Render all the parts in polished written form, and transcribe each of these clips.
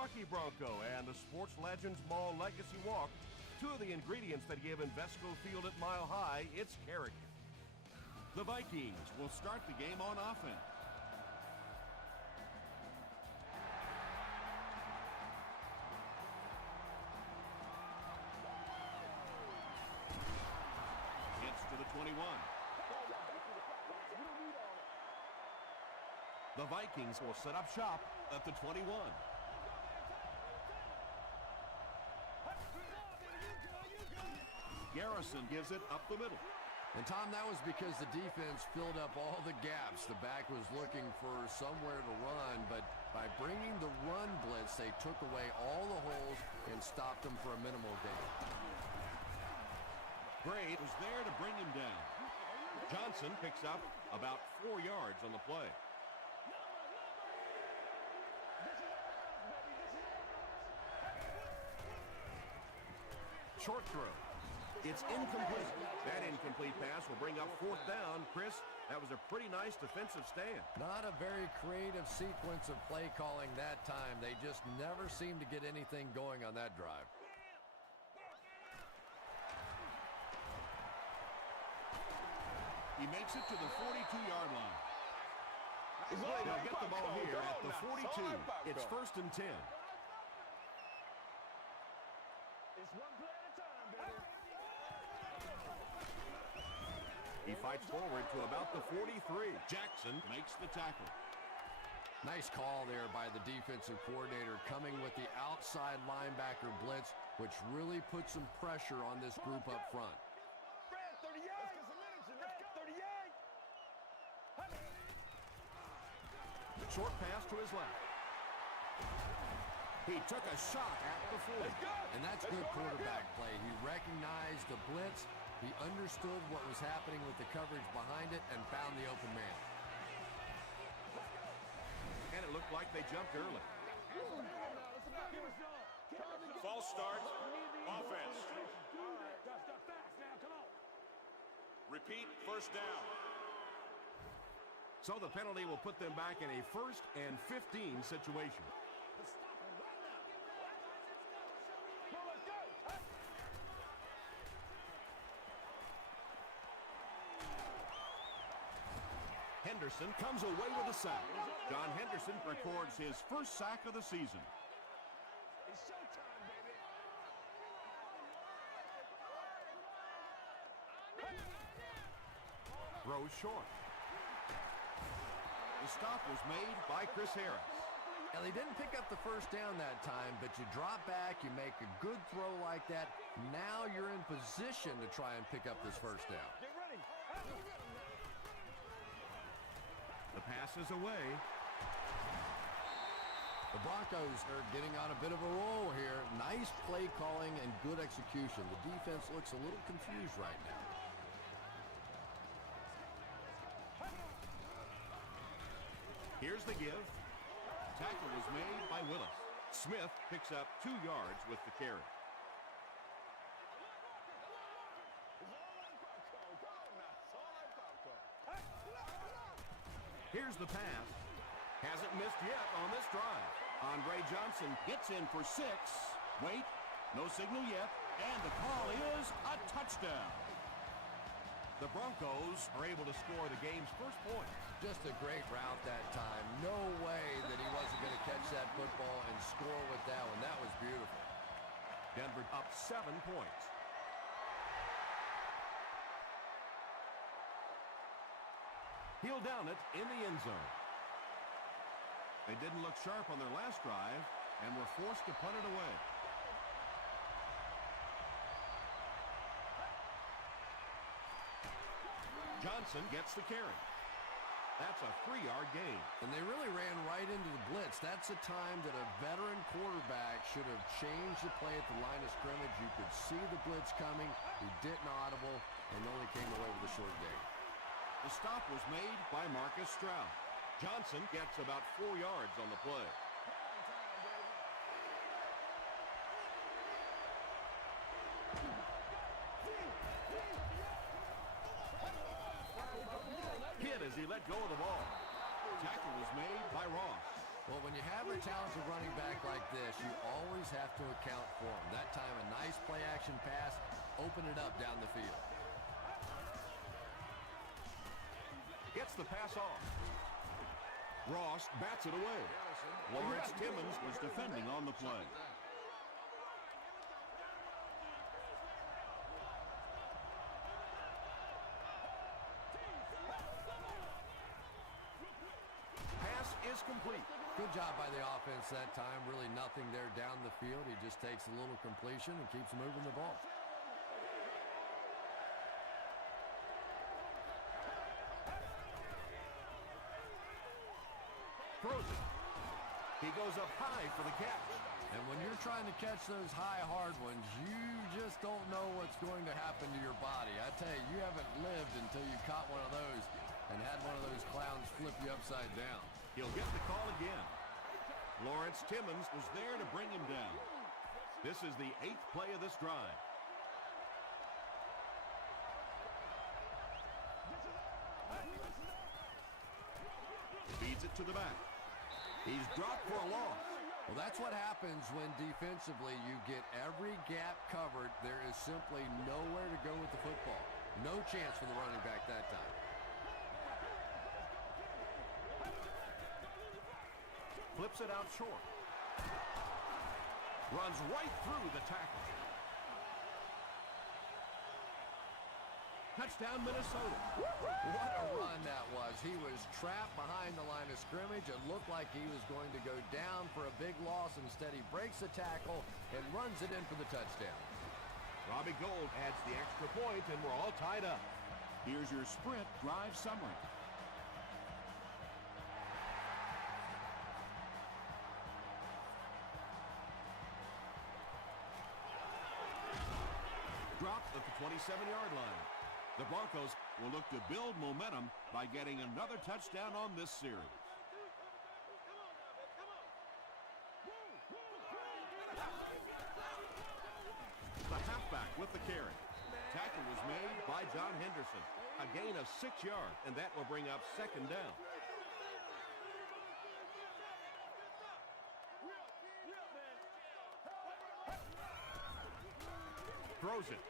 Bucky Bronco and the Sports Legends Mall Legacy Walk, two of the ingredients that give Invesco Field at Mile High its character. The Vikings will start the game on offense. Hits to the 21. The Vikings will set up shop At the 21. Garrison gives it up the middle. And, Tom, that was because the defense filled up all the gaps. The back was looking for somewhere to run, but by bringing the run blitz, they took away all the holes and stopped them for a minimal gain. Gray was there to bring him down. Johnson picks up about 4 yards on the play. Short throw. It's incomplete. That incomplete pass will bring up 4th down. Chris, that was a pretty nice defensive stand. Not a very creative sequence of play calling that time. They just never seemed to get anything going on that drive. He makes it to the 42-yard line. They'll get the ball here at the 42. It's 1st and 10. It's one play at a time, baby. He fights forward to about the 43. Jackson makes the tackle. Nice call there by the defensive coordinator, coming with the outside linebacker blitz, which really put some pressure on this group up front. Fred, 38. Let's get some energy. Fred, 38. Short pass to his left. He took a shot at the 40. And that's good quarterback play. He recognized the blitz, he understood what was happening with the coverage behind it, and found the open man. And it looked like they jumped early. False start. Offense. Repeat, first down. So the penalty will put them back in a 1st and 15 situation. Henderson comes away with a sack. John Henderson records his first sack of the season. It's showtime, baby. Throws short. The stop was made by Chris Harris. Now, they didn't pick up the first down that time, but you drop back, you make a good throw like that. Now you're in position to try and pick up this first down. Get ready. The pass is away. The Broncos are getting on a bit of a roll here. Nice play calling and good execution. The defense looks a little confused right now. Here's the give. Tackle was made by Willis. Smith picks up 2 yards with the carry. Here's the pass. Hasn't missed yet on this drive. Andre Johnson gets in for 6. Wait, no signal yet, and the call is a touchdown. The Broncos are able to score the game's first point. Just a great route that time. No way that he wasn't going to catch that football and score with that one. That was beautiful. Denver up 7 points. He'll down it in the end zone. They didn't look sharp on their last drive and were forced to punt it away. Johnson gets the carry. That's a 3-yard gain. And they really ran right into the blitz. That's a time that a veteran quarterback should have changed the play at the line of scrimmage. You could see the blitz coming. He didn't audible and only came away with a short gain. The stop was made by Marcus Stroud. Johnson gets about 4 yards on the play. Hit as he let go of the ball. Tackle was made by Ross. Well, when you have a talented running back like this, you always have to account for him. That time, a nice play-action pass, open it up down the field. Gets the pass off. Ross bats it away. Lawrence Timmons was defending on the play. Pass is complete. Good job by the offense that time. Really nothing there down the field. He just takes a little completion and keeps moving the ball. Throws it. He goes up high for the catch. And when you're trying to catch those high, hard ones, you just don't know what's going to happen to your body. I tell you, you haven't lived until you caught one of those and had one of those clowns flip you upside down. He'll get the call again. Lawrence Timmons was there to bring him down. This is the 8th play of this drive. Feeds it to the back. He's dropped for a loss. Well, that's what happens when defensively you get every gap covered. There is simply nowhere to go with the football. No chance for the running back that time. Flips it out short. Runs right through the tackle. Touchdown, Minnesota. What a run that was. He was trapped behind the line of scrimmage. It looked like he was going to go down for a big loss. Instead, he breaks the tackle and runs it in for the touchdown. Robbie Gould adds the extra point, and we're all tied up. Here's your sprint drive summary. Dropped at the 27-yard line. The Broncos will look to build momentum by getting another touchdown on this series. The halfback with the carry. Tackle was made by John Henderson. A gain of 6 yards, and that will bring up second down. Throws it.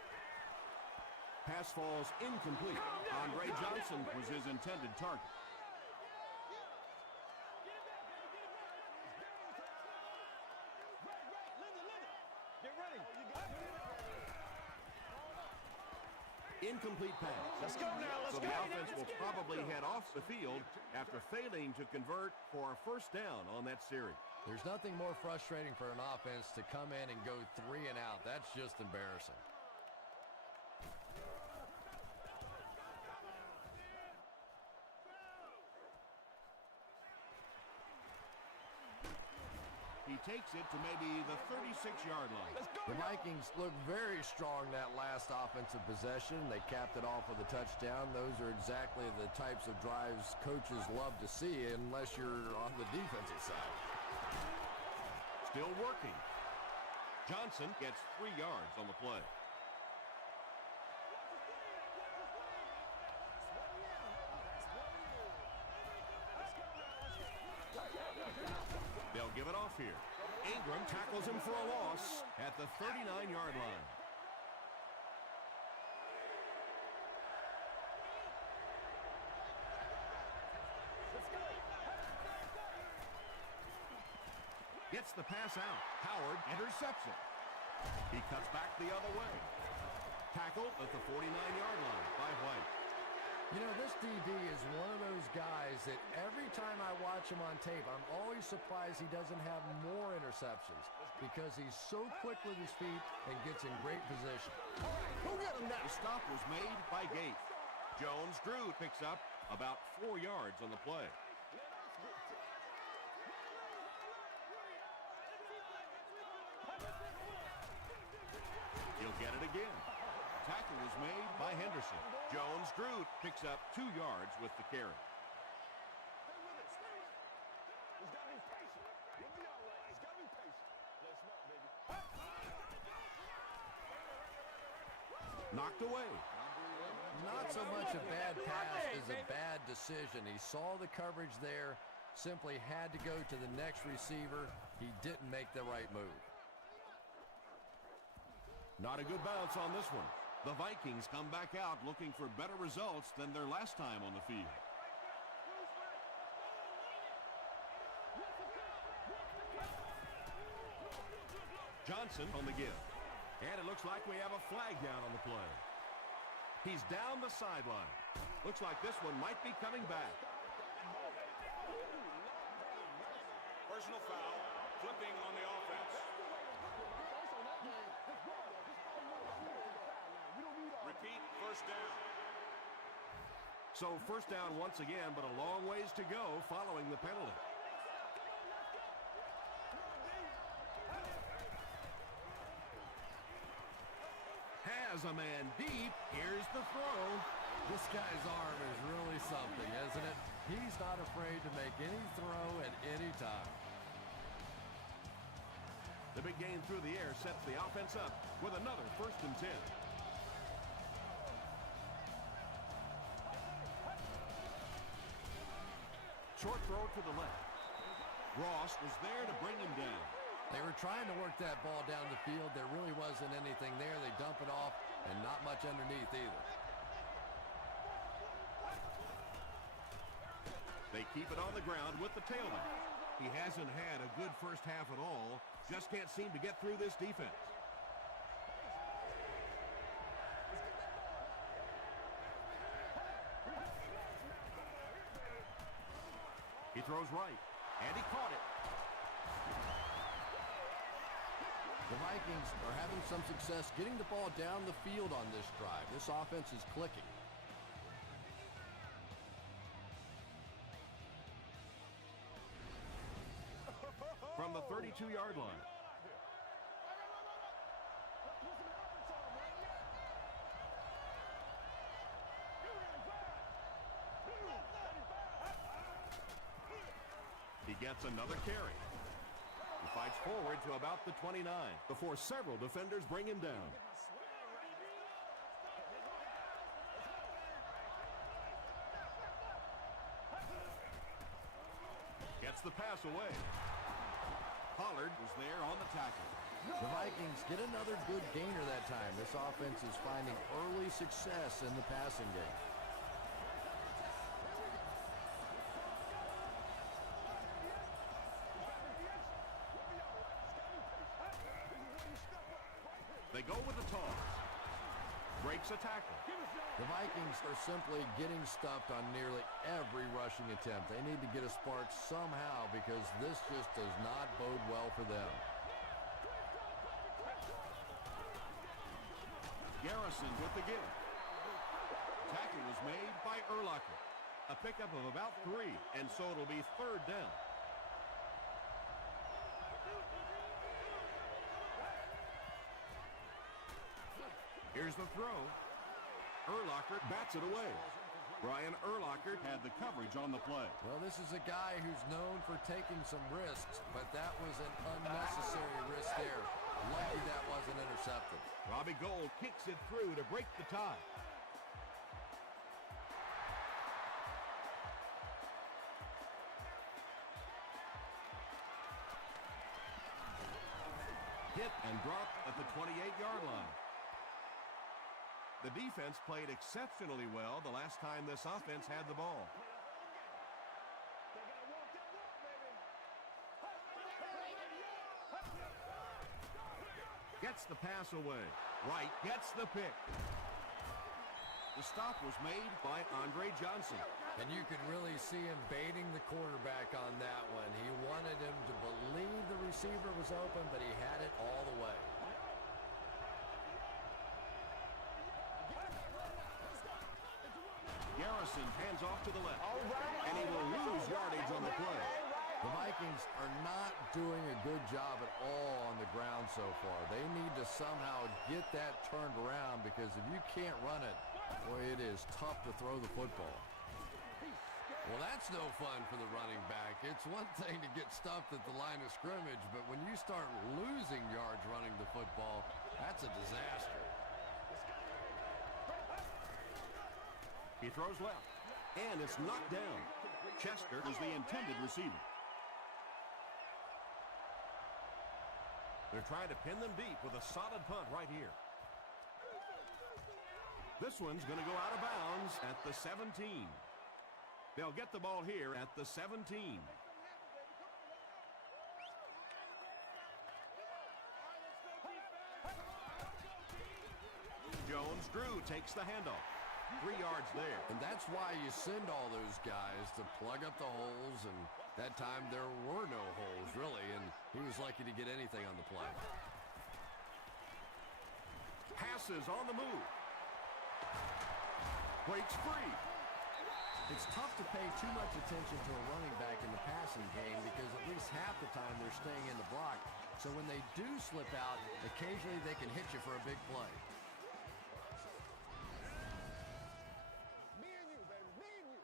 Pass falls incomplete. Andre Johnson was his intended target. Incomplete pass. Let's go now. Let's So go. the offense will probably head off the field after failing to convert for a first down on that series. There's nothing more frustrating for an offense to come in and go 3 and out. That's just embarrassing. He takes it to maybe the 36-yard line. The Vikings look very strong that last offensive possession. They capped it off with a touchdown. Those are exactly the types of drives coaches love to see unless you're on the defensive side. Still working. Johnson gets 3 yards on the play. They'll give it off here. Ingram tackles him for a loss at the 39-yard line. Gets the pass out. Howard intercepts it. He cuts back the other way. Tackled at the 49-yard line by White. You know, this DB is one of those guys that every time I watch him on tape, I'm always surprised he doesn't have more interceptions because he's so quick with his feet and gets in great position. Who got him that? The stop was made by Gates. Jones-Drew picks up about 4 yards on the play. He'll get it again. Tackle was made by Henderson. Jones-Drew picks up 2 yards with the carry. Knocked away. Not so much a bad pass as a bad decision. He saw the coverage there, simply had to go to the next receiver. He didn't make the right move. Not a good bounce on this one. The Vikings come back out looking for better results than their last time on the field. Johnson on the give. And it looks like we have a flag down on the play. He's down the sideline. Looks like this one might be coming back. Personal foul. Flipping on the offense. Repeat, first down. So first down once again, but a long ways to go following the penalty. Has a man deep. Here's the throw. This guy's arm is really something, isn't it? He's not afraid to make any throw at any time. The big gain through the air sets the offense up with another 1st and 10. Short throw to the left. Ross was there to bring him down. They were trying to work that ball down the field. There really wasn't anything there. They dump it off, and not much underneath either. They keep it on the ground with the tailback. He hasn't had a good first half at all. Just can't seem to get through this defense. He throws right, and he caught it. The Vikings are having some success getting the ball down the field on this drive. This offense is clicking. From the 32-yard line. He gets another carry. He fights forward to about the 29 before several defenders bring him down. Gets the pass away. Pollard was there on the tackle. The Vikings get another good gainer that time. This offense is finding early success in the passing game. They go with the toss. Breaks a tackle. The Vikings are simply getting stuffed on nearly every rushing attempt. They need to get a spark somehow because this just does not bode well for them. Garrison with the give. Tackle was made by Urlacher. A pickup of about 3, and so it'll be 3rd down. Here's the throw. Urlacher bats it away. Brian Urlacher had the coverage on the play. Well, this is a guy who's known for taking some risks, but that was an unnecessary risk there. Lucky that wasn't intercepted. Robbie Gould kicks it through to break the tie. Hit and dropped at the 28-yard line. The defense played exceptionally well the last time this offense had the ball. Gets the pass away. Wright gets the pick. The stop was made by Andre Johnson. And you could really see him baiting the quarterback on that one. He wanted him to believe the receiver was open, but he had it all the way. Garrison hands off to the left, and he will lose yardage on the play. The Vikings are not doing a good job at all on the ground so far. They need to somehow get that turned around because if you can't run it, boy, it is tough to throw the football. Well, that's no fun for the running back. It's one thing to get stuffed at the line of scrimmage, but when you start losing yards running the football, that's a disaster. He throws left, and it's knocked down. Chester is the intended receiver. They're trying to pin them deep with a solid punt right here. This one's going to go out of bounds at the 17. They'll get the ball here at the 17. Jones-Drew takes the handoff. 3 yards there. And that's why you send all those guys to plug up the holes, and that time there were no holes, really, and he was lucky to get anything on the play. Passes on the move. Breaks free. It's tough to pay too much attention to a running back in the passing game because at least half the time they're staying in the block. So when they do slip out, occasionally they can hit you for a big play. Me and you, baby. Me and you.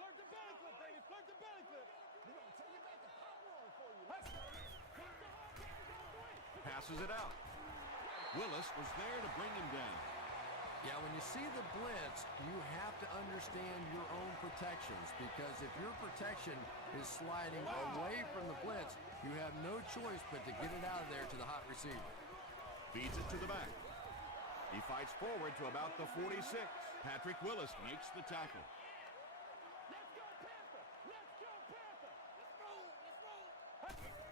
Flirt the belly flip, baby. Flirt the belly flip. We're going to take it back to power on for you. Let's go. Passes it out. Willis was there to bring him down. Yeah, when you see the blitz, you have to understand your own protections because if your protection is sliding away from the blitz, you have no choice but to get it out of there to the hot receiver. Feeds it to the back. He fights forward to about the 46. Patrick Willis makes the tackle. Let's go, Panther. Let's go, Panther. Let's roll. Let's roll.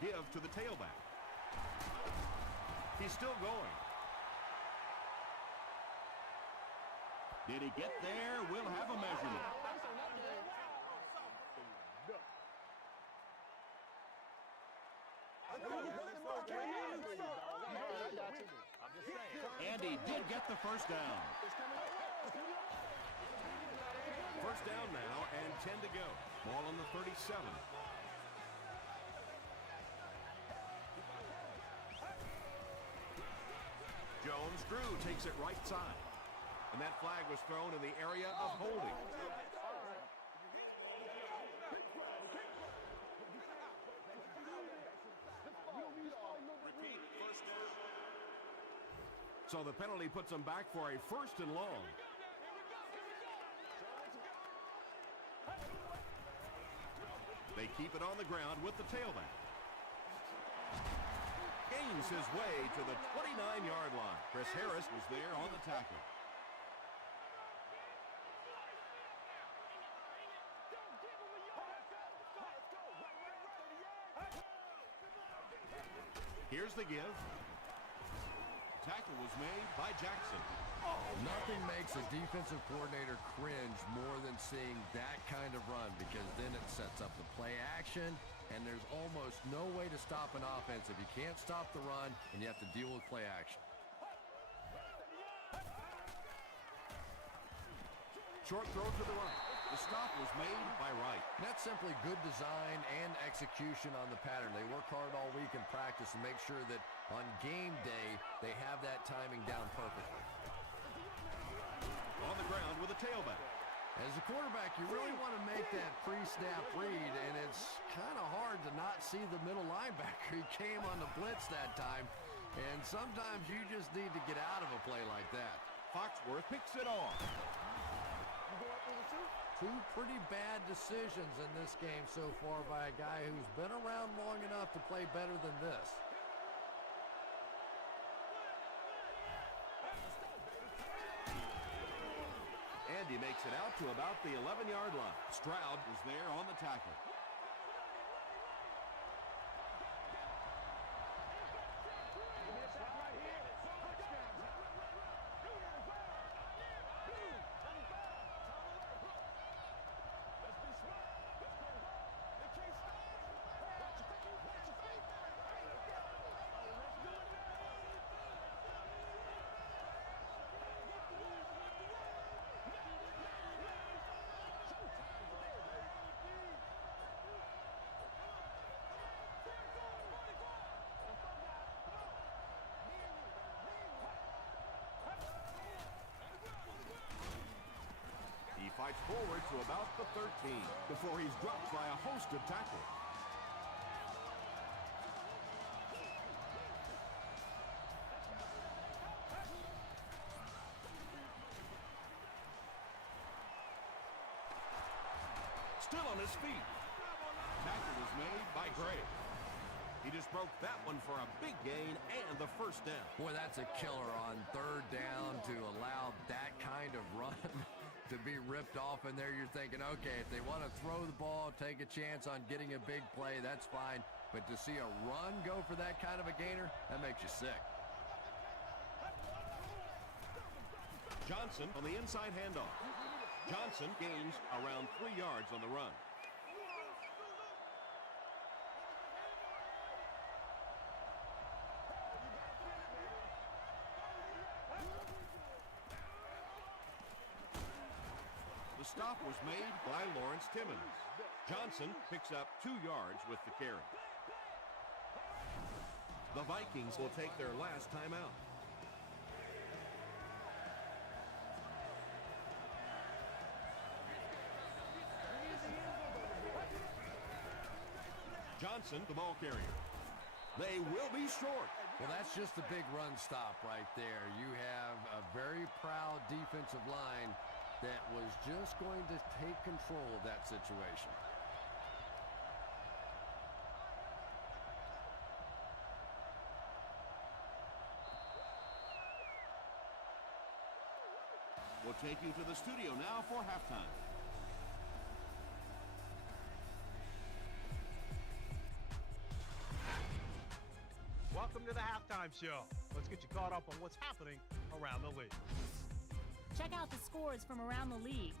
Give to the tailback. He's still going. Did he get there? We'll have a measurement. And he did get the first down. First down now and 10 to go. Ball on the 37. Jones-Drew takes it right side. And that flag was thrown in the area of holding. Repeat, first down. So the penalty puts them back for a first and long. They keep it on the ground with the tailback. Gains his way to the 29-yard line. Chris Harris was there on the tackle. Here's the give. Tackle was made by Jackson. Nothing makes a defensive coordinator cringe more than seeing that kind of run because then it sets up the play action, and there's almost no way to stop an offense if you can't stop the run and you have to deal with play action. Short throw to the right. The stop was made by Wright. That's simply good design and execution on the pattern. They work hard all week in practice and make sure that on game day they have that timing down perfectly. On the ground with a tailback. As a quarterback, you really want to make that pre-snap read, and it's kind of hard to not see the middle linebacker. He came on the blitz that time, and sometimes you just need to get out of a play like that. Foxworth picks it off. Two pretty bad decisions in this game so far by a guy who's been around long enough to play better than this. And he makes it out to about the 11-yard line. Stroud was there on the tackle. Fights forward to about the 13 before he's dropped by a host of tackles. Still on his feet. Tackle was made by Gray. He just broke that one for a big gain and the first down. Boy, that's a killer on third down to allow that kind of run to be ripped off in there. You're thinking, okay, if they want to throw the ball, take a chance on getting a big play, that's fine. But to see a run go for that kind of a gainer, that makes you sick. Johnson on the inside handoff. Johnson gains around 3 yards on the run. The stop was made By Lawrence Timmons. Johnson picks up 2 yards with the carry. The Vikings will take their last timeout. Johnson, the ball carrier. They will be short. Well, that's just a big run stop right there. You have a very proud defensive line that was just going to take control of that situation. We'll take you to the studio now for halftime. Welcome to the halftime show. Let's get you caught up on what's happening around the league. Check out the scores from around the league.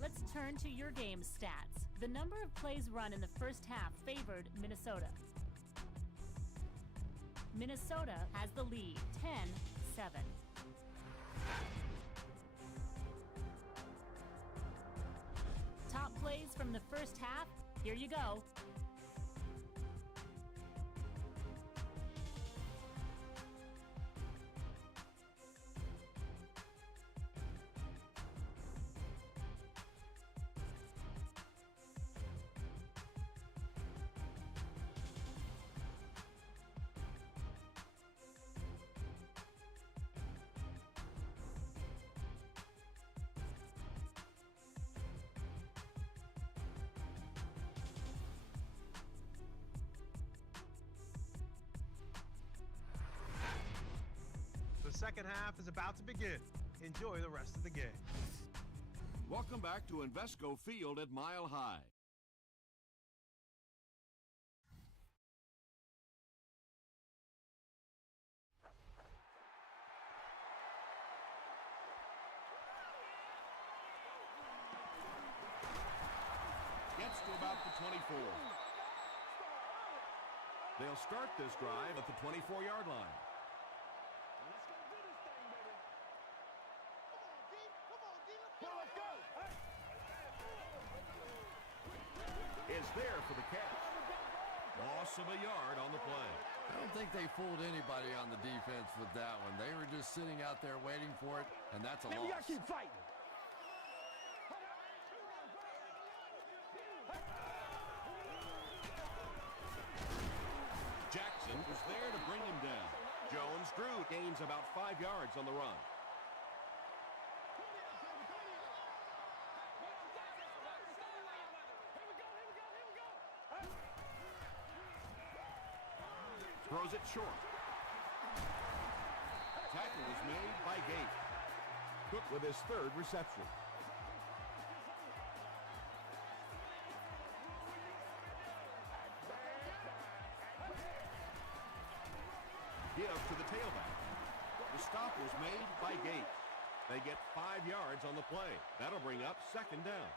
Let's turn to your game stats. The number of plays run in the first half favored Minnesota. Minnesota has the lead, 10-7. Top plays from the first half, here you go. The second half is about to begin. Enjoy the rest of the game. Welcome back to Invesco Field at Mile High. Gets to about the 24. They'll start this drive at the 24-yard line. Is there for the catch. Loss of a yard on the play. I don't think they fooled anybody on the defense with that one. They were just sitting out there waiting for it, and that's a loss. We gotta keep fighting. Jackson was there to bring him down. Jones-Drew gains about 5 yards on the run. Throws it short. Tackle was made by Gate. Cook with his third reception. Give to the tailback. The stop was made by Gate. They get 5 yards on the play. That'll bring up second down.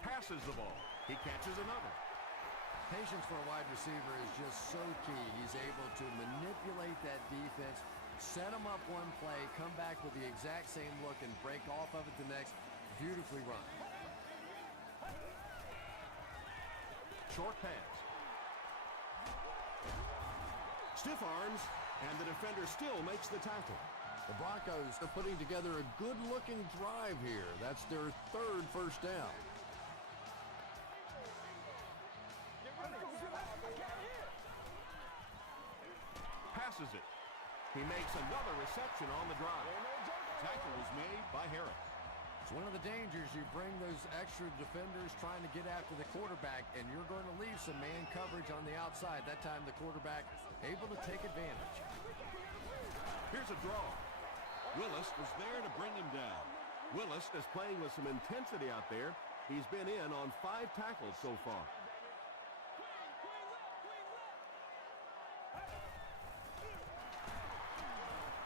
Passes the ball. He catches another. Patience for a wide receiver is just so key. He's able to manipulate that defense, set them up one play, come back with the exact same look, and break off of it the next. Beautifully run. Short pass. Stiff arms, and the defender still makes the tackle. The Broncos are putting together a good-looking drive here. That's their third first down. Passes it. He makes another reception on the drive. Tackle was made by Harris. It's one of the dangers. You bring those extra defenders trying to get after the quarterback, and you're going to leave some man coverage on the outside. That time the quarterback able to take advantage. Here's a draw. Willis was there to bring him down. Willis is playing with some intensity out there. He's been in on 5 tackles so far.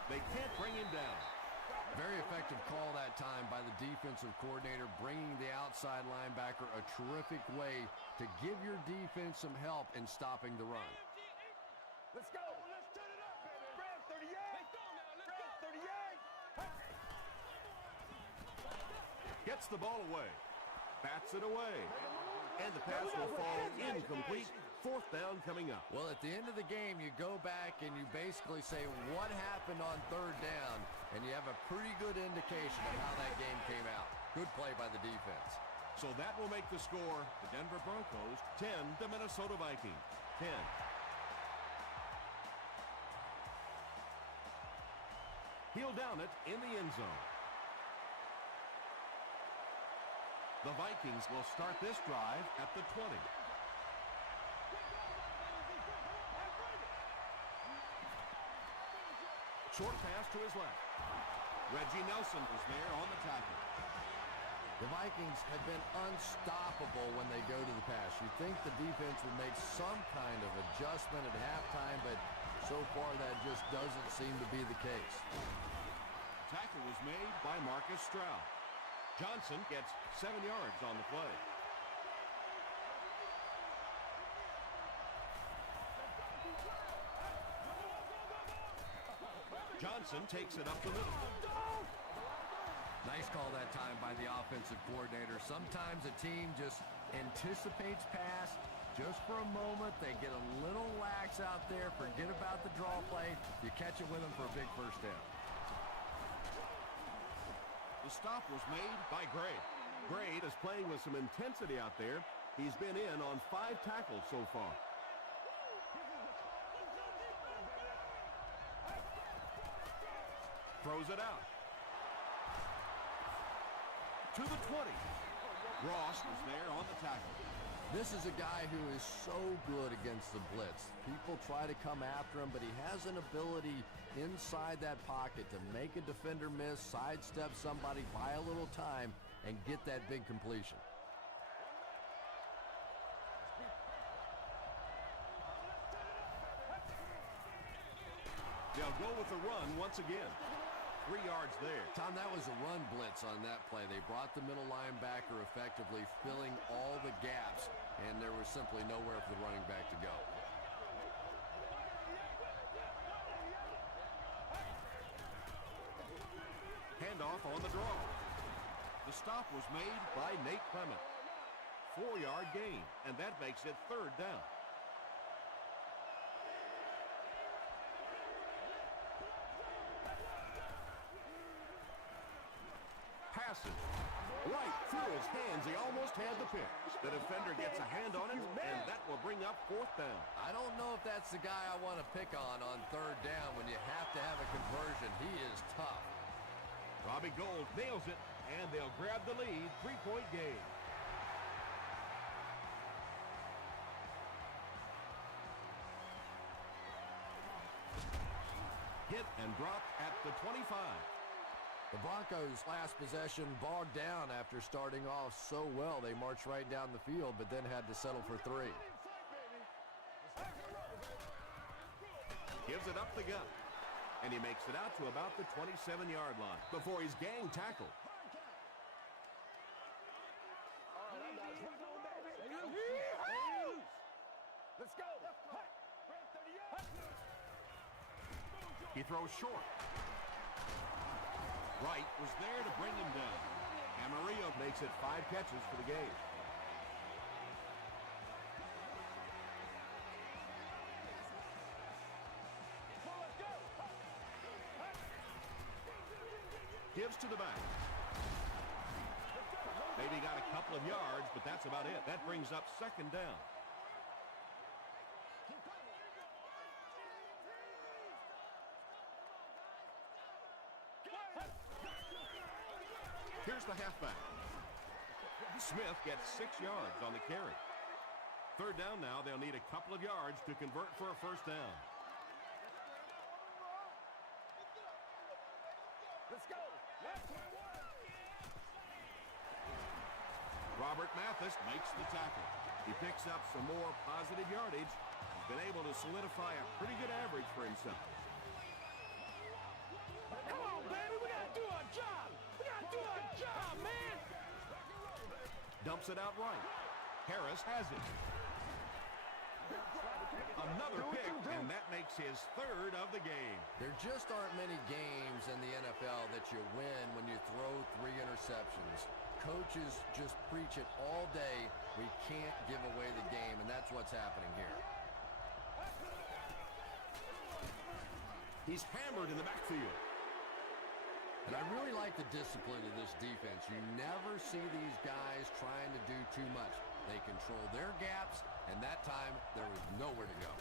They can't bring him down. Very effective call that time by the defensive coordinator, bringing the outside linebacker a terrific way to give your defense some help in stopping the run. Let's go. Let's turn it up, baby. Brad 38. Let's go now. Let's go. 38. Gets the ball away. Bats it away. And the pass will fall incomplete. 4th down coming up. Well, at the end of the game, you go back and you basically say what happened on 3rd down, and you have a pretty good indication of how that game came out. Good play by the defense. So that will make the score the Denver Broncos 10, the Minnesota Vikings 10. He'll down it in the end zone. The Vikings will start this drive at the 20. Short pass to his left. Reggie Nelson was there on the tackle. The Vikings have been unstoppable when they go to the pass. You think the defense would make some kind of adjustment at halftime, but so far that just doesn't seem to be the case. Tackle was made by Marcus Stroud. Johnson gets 7 yards on the play. Johnson takes it up the middle. Nice call that time by the offensive coordinator. Sometimes a team just anticipates pass. Just for a moment, they get a little lax out there, forget about the draw play. You catch it with them for a big first down. The stop was made by Gray. Gray is playing with some intensity out there. He's been in on 5 tackles so far. Throws it out. To the 20. Ross was there on the tackle. This is a guy who is so good against the blitz. People try to come after him, but he has an ability inside that pocket to make a defender miss, sidestep somebody, buy a little time, and get that big completion. They'll go with the run once again. 3 yards there. Tom, that was a run blitz on that play. They brought the middle linebacker effectively, filling all the gaps, and there was simply nowhere for the running back to go. Handoff on the draw. The stop was made By Nate Clement. 4-yard gain, and that makes it 3rd down. Passes. Right through his hands. He almost had the pick. The defender gets a hand on it, and that will bring up 4th down. I don't know if that's the guy I want to pick on 3rd down when you have to have a conversion. He is tough. Robbie Gould nails it, and they'll grab the lead. 3-point game. Hit and dropped at the 25. The Broncos' last possession bogged down after starting off so well. They marched right down the field, but then had to settle for 3. Gives it up the gut. And he makes it out to about the 27-yard line before he's gang tackled. Let's go. He throws short. Wright was there to bring him down. Amarillo makes it 5 catches for the game. Gives to the back. Maybe got a couple of yards, but that's about it. That brings up second down. Here's the halfback. Smith gets 6 yards on the carry. Third down now. They'll need a couple of yards to convert for a first down. Let's go. Robert Mathis makes the tackle. He picks up some more positive yardage. He's been able to solidify a pretty good average for himself. Come on, baby. We got to do our job. We got to do our job, man. Dumps it out right. Harris has it. Another pick, and that makes his third of the game. There just aren't many games in the NFL that you win when you throw 3 interceptions. Coaches just preach it all day. We can't give away the game, and that's what's happening here. He's hammered in the backfield. And I really like the discipline of this defense. You never see these guys trying to do too much. They control their gaps, and that time there was nowhere to go.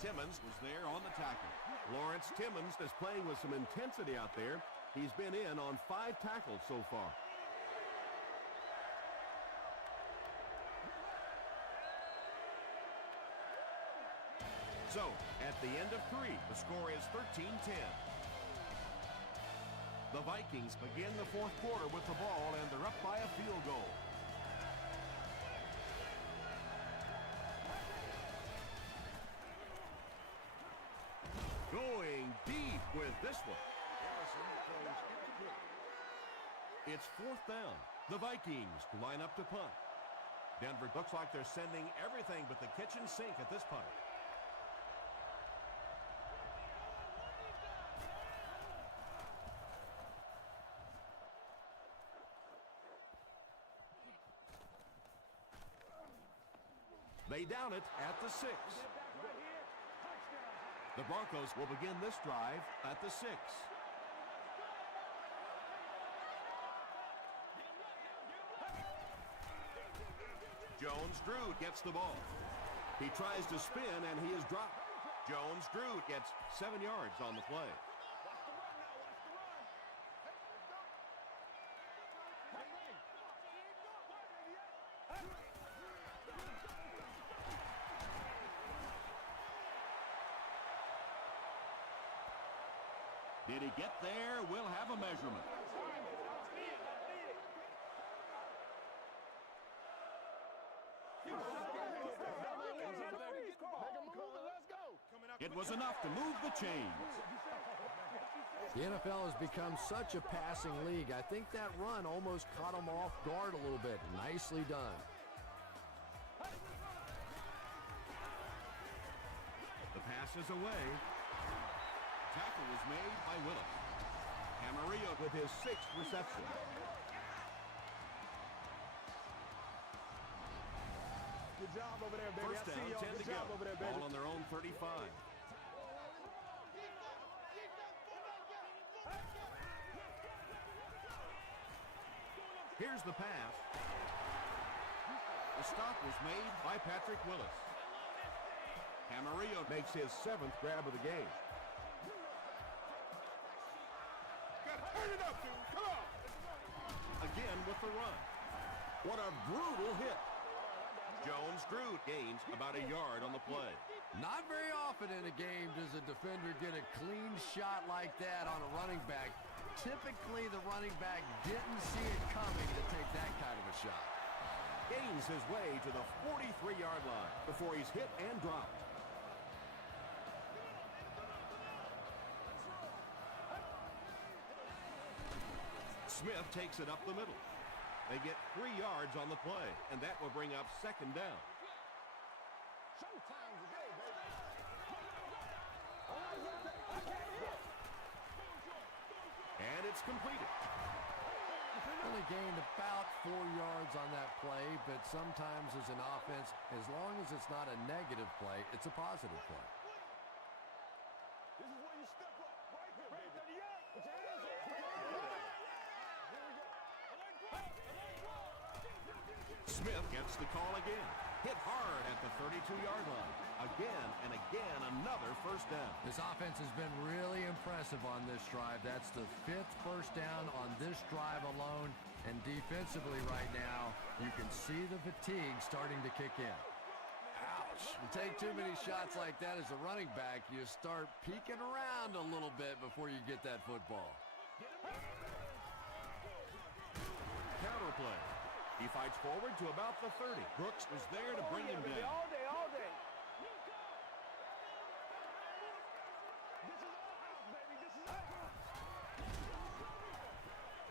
Timmons was there on the tackle. Lawrence Timmons is playing with some intensity out there. He's been in on 5 tackles so far. So, at the end of 3, the score is 13-10. The Vikings begin the fourth quarter with the ball, and they're up by a field goal. Going deep with this one. It's fourth down. The Vikings line up to punt. Denver looks like they're sending everything but the kitchen sink at this punt. They down it at the 6. The Broncos will begin this drive at the 6. Jones-Drew gets the ball. He tries to spin, and he is dropped. Jones-Drew gets 7 yards on the play. Did he get there? We'll have a measurement. It was enough to move the chains. The NFL has become such a passing league. I think that run almost caught him off guard a little bit. Nicely done. The pass is away. Tackle was made by Willis. Camarillo with his 6th reception. Good job over there, baby. First down, 10 to go. Over there, baby. Ball on their own 35. Here's the pass. The stop was made by Patrick Willis. Camarillo makes his 7th grab of the game. Turn it up, dude. Come on. Again with the run. What a brutal hit. Jones-Drew gains about a yard on the play. Not very often in a game does a defender get a clean shot like that on a running back. Typically, the running back didn't see it coming to take that kind of a shot. Gains his way to the 43-yard line before he's hit and dropped. Smith takes it up the middle. They get 3 yards on the play, and that will bring up second down. Showtime today, baby. And it's completed. Only gained about 4 yards on that play, but sometimes as an offense, as long as it's not a negative play, it's a positive play. This is where you step up. Right here, baby. Put your hands up. Smith gets the call again. Hit hard at the 32-yard line. Again and again, another first down. This offense has been really impressive on this drive. That's the 5th first down on this drive alone. And defensively right now, you can see the fatigue starting to kick in. Ouch. You take too many shots like that as a running back, you start peeking around a little bit before you get that football. Counter play. He fights forward to about the 30. Brooks is there to bring him down. All day, all day.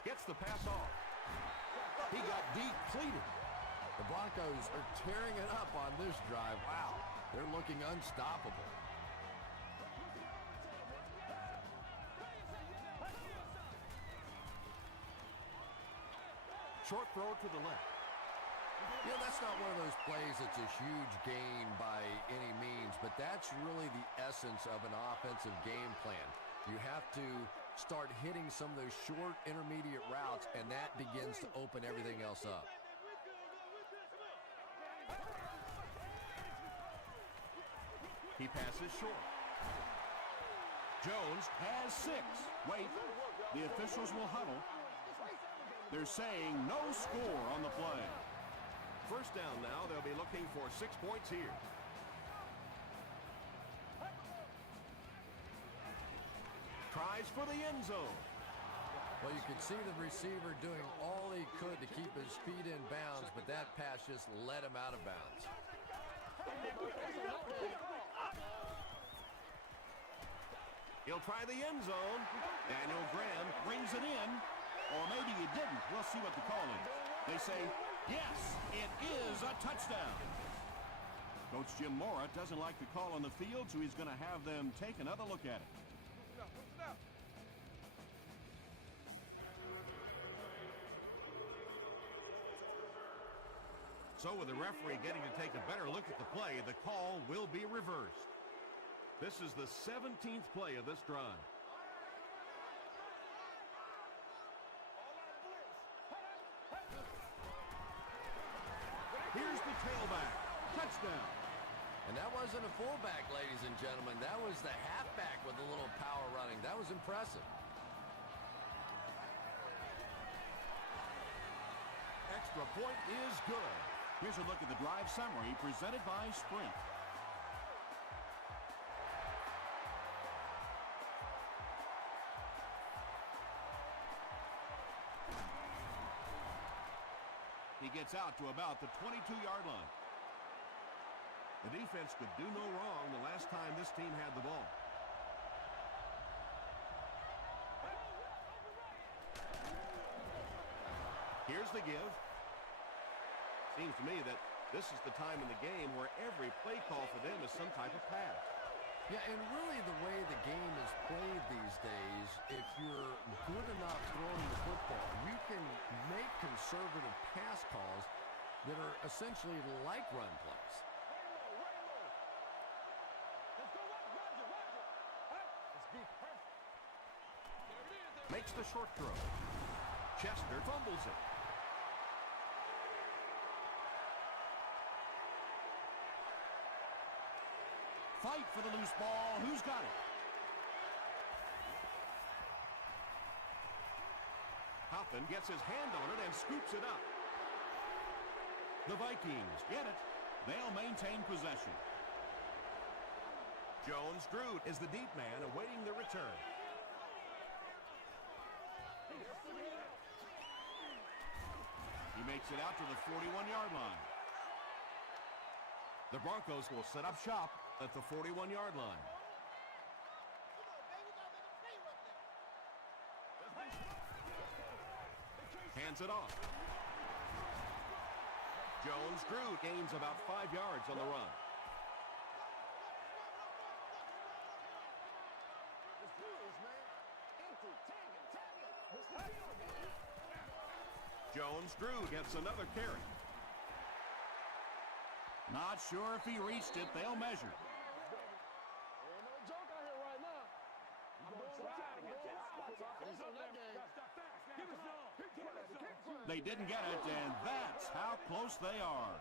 Gets the pass off. He got depleted. The Broncos are tearing it up on this drive. Wow, they're looking unstoppable. Short throw to the left. You know, that's not one of those plays that's a huge gain by any means, but that's really the essence of an offensive game plan. You have to start hitting some of those short intermediate routes, and that begins to open everything else up. He passes short. Jones has 6. Wait, the officials will huddle. They're saying no score on the play. First down now. They'll be looking for 6 points here. Tries for the end zone. Well, you could see the receiver doing all he could to keep his feet in bounds, but that pass just let him out of bounds. He'll try the end zone. Daniel Graham brings it in. Or maybe he didn't. We'll see what the call is. They say, yes, it is a touchdown. Coach Jim Mora doesn't like the call on the field, so he's going to have them take another look at it. So with the referee getting to take a better look at the play, the call will be reversed. This is the 17th play of this drive. Here's the tailback. Touchdown. And that wasn't a fullback, ladies and gentlemen. That was the halfback with a little power running. That was impressive. Extra point is good. Here's a look at the drive summary presented by Sprint. He gets out to about the 22-yard line. The defense could do no wrong the last time this team had the ball. Here's the give. Seems to me that this is the time in the game where every play call for them is some type of pass. Yeah, and really the way the game is played these days, if you're good enough throwing the football, you can make conservative pass calls that are essentially like run plays. Makes the short throw. Chester fumbles it. Fight for the loose ball. Who's got it? Hoffman gets his hand on it and scoops it up. The Vikings get it. They'll maintain possession. Jones-Drew is the deep man awaiting the return. He makes it out to the 41-yard line. The Broncos will set up shop at the 41-yard line. Hands it off. Jones-Drew gains about 5 yards on the run. Jones-Drew gets another carry. Not sure if he reached it. They'll measure. They didn't get it, and that's how close they are.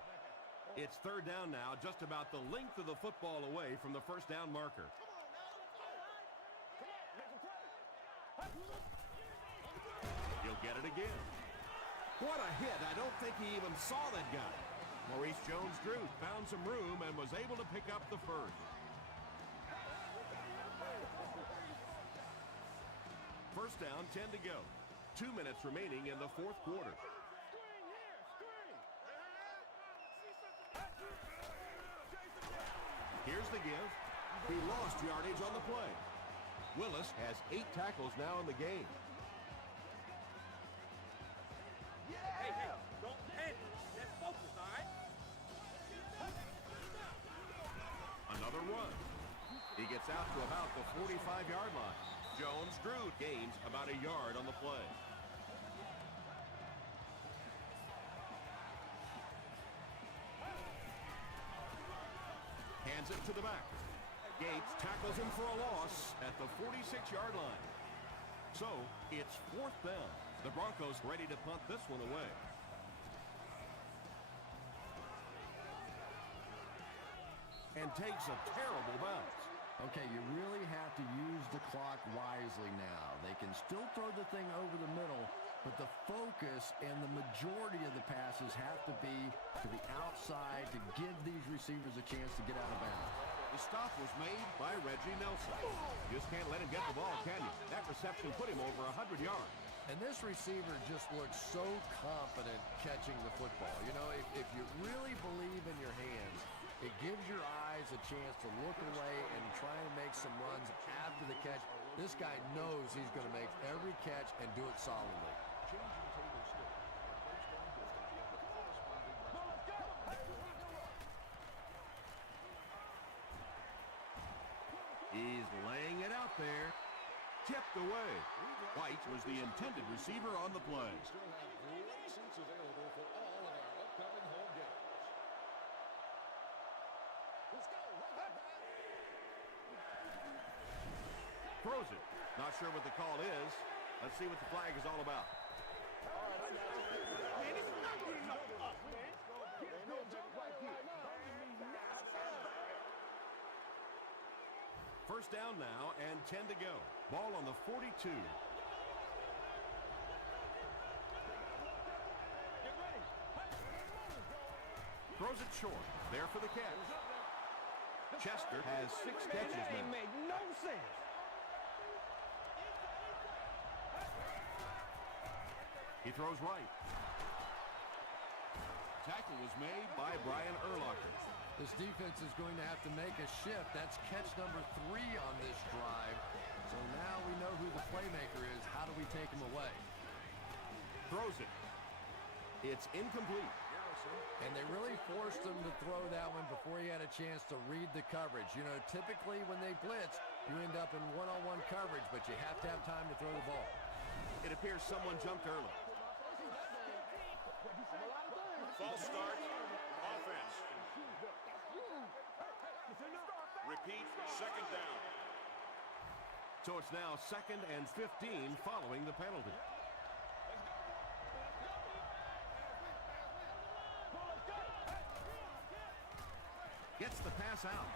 It's third down now, just about the length of the football away from the first down marker. He'll get it again. What a hit. I don't think he even saw that guy. Maurice Jones-Drew found some room and was able to pick up the first. First down, 10 to go. 2 minutes remaining in the fourth quarter. Here's the give. He lost yardage on the play. Willis has 8 tackles now in the game. Hey, don't panic. Let's focus, all right? Another run. He gets out to about the 45-yard line. Jones-Drew gains about a yard on the play. Hands it to the back. Gates tackles him for a loss at the 46-yard line. So, it's fourth down. The Broncos ready to punt this one away. And takes a terrible bounce. Okay, you really have to use the clock wisely now. They can still throw the thing over the middle, but the focus and the majority of the passes have to be to the outside to give these receivers a chance to get out of bounds. The stop was made by Reggie Nelson. You just can't let him get the ball, can you? That reception put him over 100 yards. And this receiver just looks so confident catching the football. You know, if you really believe in your hands, it gives your eyes a chance to look away and try and make some runs after the catch. This guy knows he's going to make every catch and do it solidly. He's laying it out there. Tipped away. White was the intended receiver on the play. We still have great seats available for all of our upcoming home games. Let's go. Throws it. Not sure what the call is. Let's see what the flag is all about. Man, this is not good enough for us, man. First down now and 10 to go. Ball on the 42. Throws it short. There for the catch. Chester has 6 catches now. That make no sense. He throws right. Tackle was made by Brian Urlacher. This defense is going to have to make a shift. That's catch number 3 on this drive. So now we know who the playmaker is. How do we take him away? Throws it. It's incomplete. And they really forced him to throw that one before he had a chance to read the coverage. You know, typically when they blitz, you end up in one-on-one coverage, but you have to have time to throw the ball. It appears someone jumped early. False start. Offense. Repeat. Second down. So it's now 2nd and 15 following the penalty. Gets the pass out.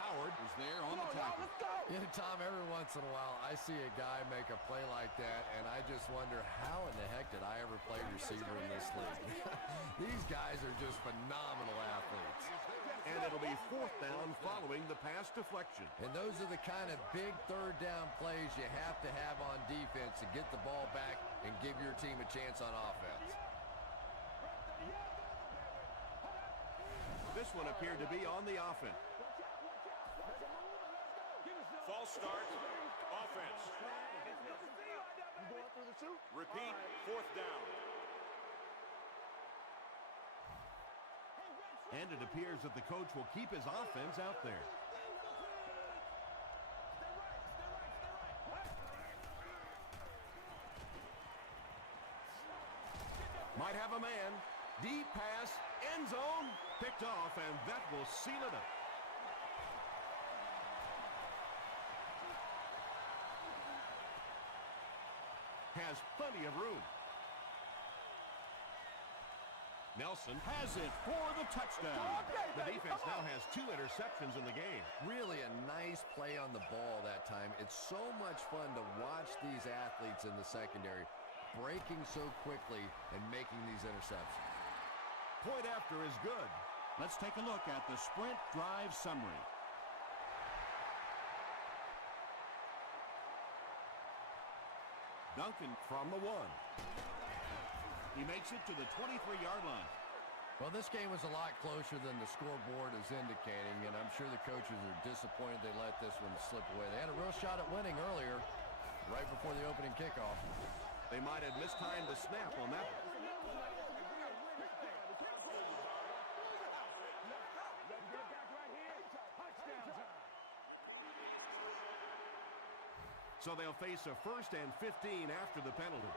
Howard was there on the tackle. Yeah, Tom, every once in a while, I see a guy make a play like that, and I just wonder, how in the heck did I ever play receiver in this league? These guys are just phenomenal athletes. And it'll be 4th down following the pass deflection. And those are the kind of big third down plays you have to have on defense to get the ball back and give your team a chance on offense. This one appeared to be on the offense. False start. Offense. Repeat. 4th down. And it appears that the coach will keep his offense out there. Might have a man. Deep pass. End zone. Picked off, and that will seal it up. Has plenty of room. Nelson. Has it for the touchdown. The defense now has 2 interceptions in the game. Really a nice play on the ball that time. It's so much fun to watch these athletes in the secondary breaking so quickly and making these interceptions. Point after is good. Let's take a look at the sprint drive summary. Duncan From the 1. He makes it to the 23-yard line. Well, this game was a lot closer than the scoreboard is indicating, and I'm sure the coaches are disappointed they let this one slip away. They had a real shot at winning earlier, right before the opening kickoff. They might have mistimed the snap on that one. So they'll face a 1st and 15 after the penalty.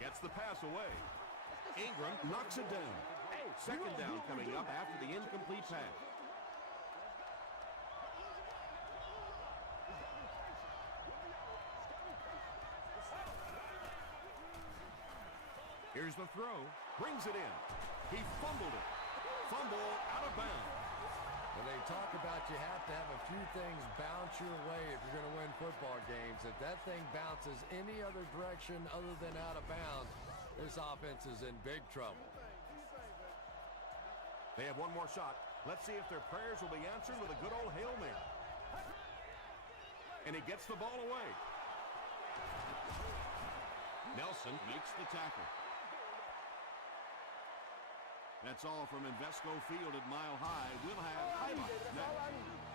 Gets the pass away. Ingram knocks it down. Second down coming up after the incomplete pass. Here's the throw. Brings it in. He fumbled it. Fumble out of bounds. When they talk about you have to have a few things bounce your way if you're going to win football games, if that thing bounces any other direction other than out of bounds, this offense is in big trouble. They have one more shot. Let's see if their prayers will be answered with a good old Hail Mary. And he gets the ball away. Nelson Makes the tackle. That's all from Invesco Field at Mile High. We'll have highlights next.